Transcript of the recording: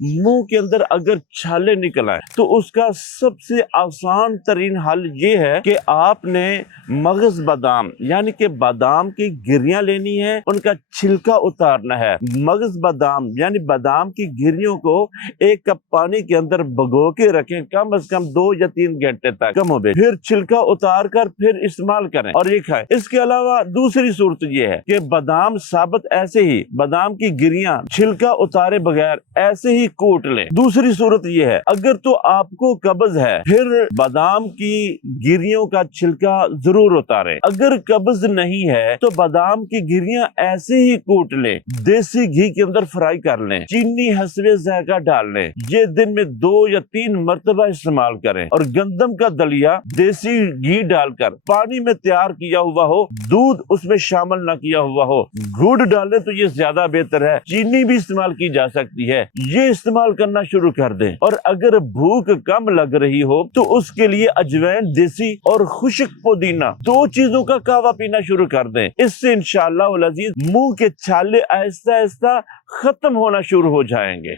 मुंह के अंदर अगर छाले निकल आए तो उसका सबसे आसान तरीन हल ये है कि आपने मगज बादाम यानी कि बादाम की गिरियां लेनी है, उनका छिलका उतारना है। मगज बादाम यानी बादाम की गिरियों को एक कप पानी के अंदर भिगो के रखें, कम से कम 2 या 3 घंटे तक, कम हो गए, फिर छिलका उतार कर फिर इस्तेमाल करें और ये खाएं। इसके अलावा दूसरी सूरत ये है कि बादाम साबित ऐसे ही, बादाम की गिरियां छिलका उतारे बगैर ऐसे ही कूट लें। दूसरी सूरत ये है, अगर तो आपको कब्ज है फिर बादाम की गिरियों का छिलका जरूर उतारें। अगर कब्ज नहीं है तो बादाम की गिरियां ऐसे ही कूट लें, देसी घी के अंदर फ्राई कर लें, चीनी हस्बे जायका डाल लें। ये दिन में 2 या 3 मरतबा इस्तेमाल करें और गंदम का दलिया देसी घी डालकर पानी में तैयार किया हुआ हो, दूध उसमें शामिल ना किया हुआ हो, गुड़ डालें तो ये ज्यादा बेहतर है। चीनी भी इस्तेमाल की जा सकती है, ये इस्तेमाल करना शुरू कर दें। और अगर भूख कम लग रही हो तो उसके लिए अजवैन देसी और खुश्क पुदीना 2 चीजों का कहवा पीना शुरू कर दें। इससे इंशाअल्लाह मुंह के छाले आहिस्ता आहिस्ता खत्म होना शुरू हो जाएंगे।